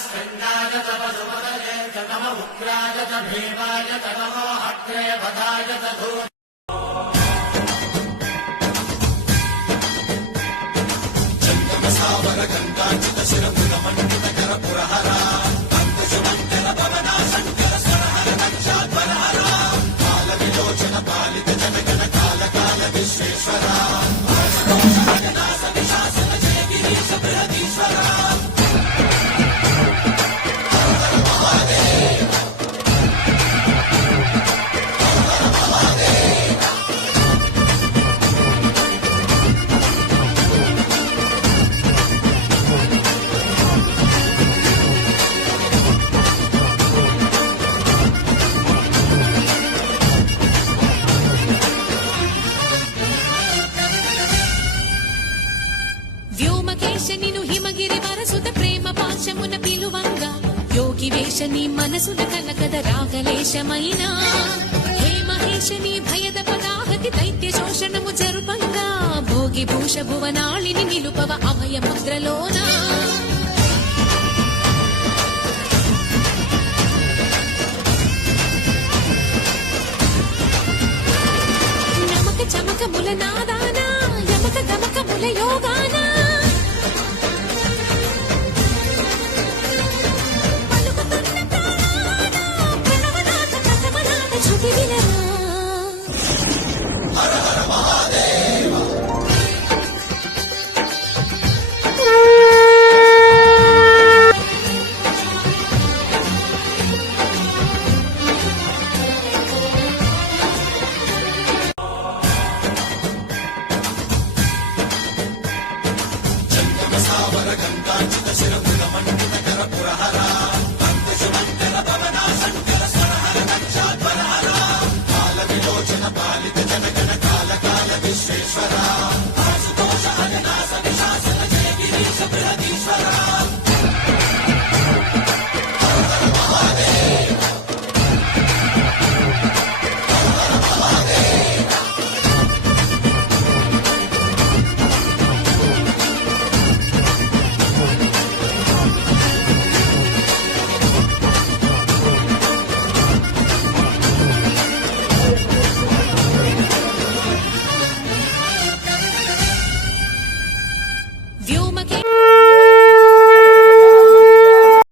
स्कन्दाय च पशुपतये च नम उग्राय च भीमाय च नमो अग्रे वधाय च धूम चन्द्रमसावर गङ्गाचित शिरमुल मण्डित कर पुरहरा अन्तशुमङ्कर भवना शङ्कर स्वरहर नक्षाध्वरहरा काल विलोचन पालित जनगण काल काल विश्वेश्वरा नाश विशासन जय गिरीश बृहदीश्वरा ಹಿಮಗಿರಿ ವರಸುತ ಪ್ರೇಮ ಪಾಶಮುನ ಪಿಲುವಂಗ ಯೋಗಿ ವೇಷನಿ ಮನಸುಲ ಕನಕದ ರಾಗಲೇಶಮೈನ ಹೇ ಮಹೇಶನಿ ಭಯದ ಪದಾಹತಿ ದೈತ್ಯ ಶೋಷಣము ಜರುಪಂಗ ಭೋಗಿ ಭೂಷ ಭುವನಾಳಿನಿ ನಿಲುಪವ ಅಭಯ ಮುದ್ರಲೋನ ನಮಕ ಚಮಕ ಮುಲ ನಾದಾನ ಯಮಕ ಗಮಕ ಮುಲ ಯೋಗಾನ गंगाचित शिरमुल मण्डित कर पुरहरा अन्तशुमङ्कर भवना शङ्कर स्वरहर नक्षाध्वरहरा काल विलोचन पालित जनगण काल काल विश्वेश्वरा आशुतोष नाश विशासन जय गिरीश बृहदीश्वरा व्योमके